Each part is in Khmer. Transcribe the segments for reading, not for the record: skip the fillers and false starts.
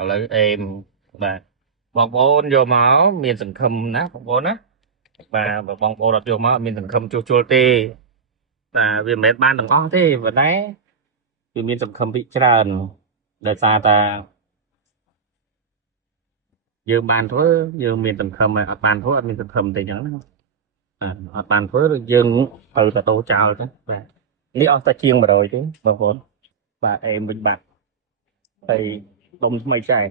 ឥឡូវអេមបាទបងប្អូនយកមកមានសង្ឃឹមណាបងប្អូនណាបាទបើបងប្អូនអត់យកមកអត់មានសង្ឃឹមជួសជុលទេបាទវាមិនមែនបានទាំងអស់ទេប៉ុន្តែវាមានសង្ឃឹមពីច្រើនដោយសារតាយើងបានធ្វើយើងមានសង្ឃឹមហើយអត់បានធ្វើអត់មានសង្ឃឹមទេអញ្ចឹងណាអត់បានធ្វើយើងត្រូវតែតោចោលទៅបាទនេះអស់តែជាង100ទេបងប្អូនបាទអេមវិញបាត់ហើយដុំថ្មីចែក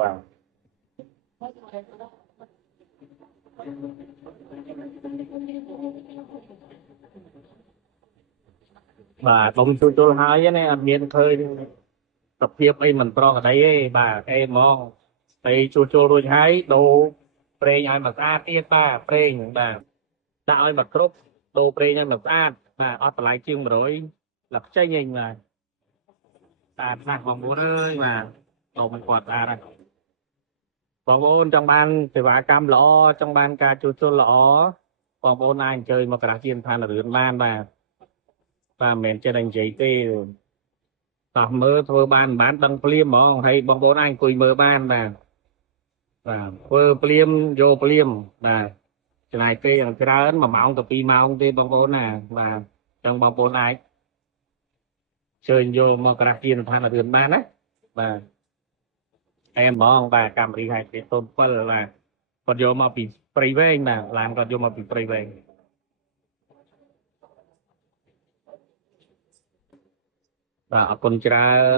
បាទបាទដុំជួសជុលហើយណាអត់មានឃើញសភាពអីមិនប្រក្រតីទេបាទអេហ្មងពេលជួសជុលរួចហើយដូរប្រេងឲ្យមកស្អាតទៀតបាទប្រេងបាទដាក់ឲ្យមកគ្រប់ដូរប្រេងឲ្យមកស្អាតបាទអត់តម្លៃជាង100លក្ខចេញឯងបាទស្អាតណាស់បងប្អូនអើយបាទដូរមិនគាត់ស្អាតហើយបងប្អូនចង់បានសេវាកម្មល្អចង់បានការជួសជុលល្អបងប្អូនអាចអញ្ជើញមកក្រាស់ជាឋានរឿនបានបាទមិនមែនចេះតែនិយាយទេតោះមើលធ្វើបានមិនបានដឹងភ្លាមហ្មងហើយបងប្អូនអាចអង្គុយមើលបានបាទធ្វើភ្លាមយកភ្លាមបាទចំណាយពេលច្រើន1 ម៉ោងទៅ 2 ម៉ោងទេបងប្អូនណាបាទចឹងបងប្អូនអាចជើញយកមកក្រាស់ជាឋានរឿនបានណាបាទអែមហ្មងបាទកាមេរីហៃព្រីតូន7បាទគាត់យកមកពីព្រៃវែងបាទឡានគាត់យកមកពីព្រៃវែងបាទអរគុណច្រើន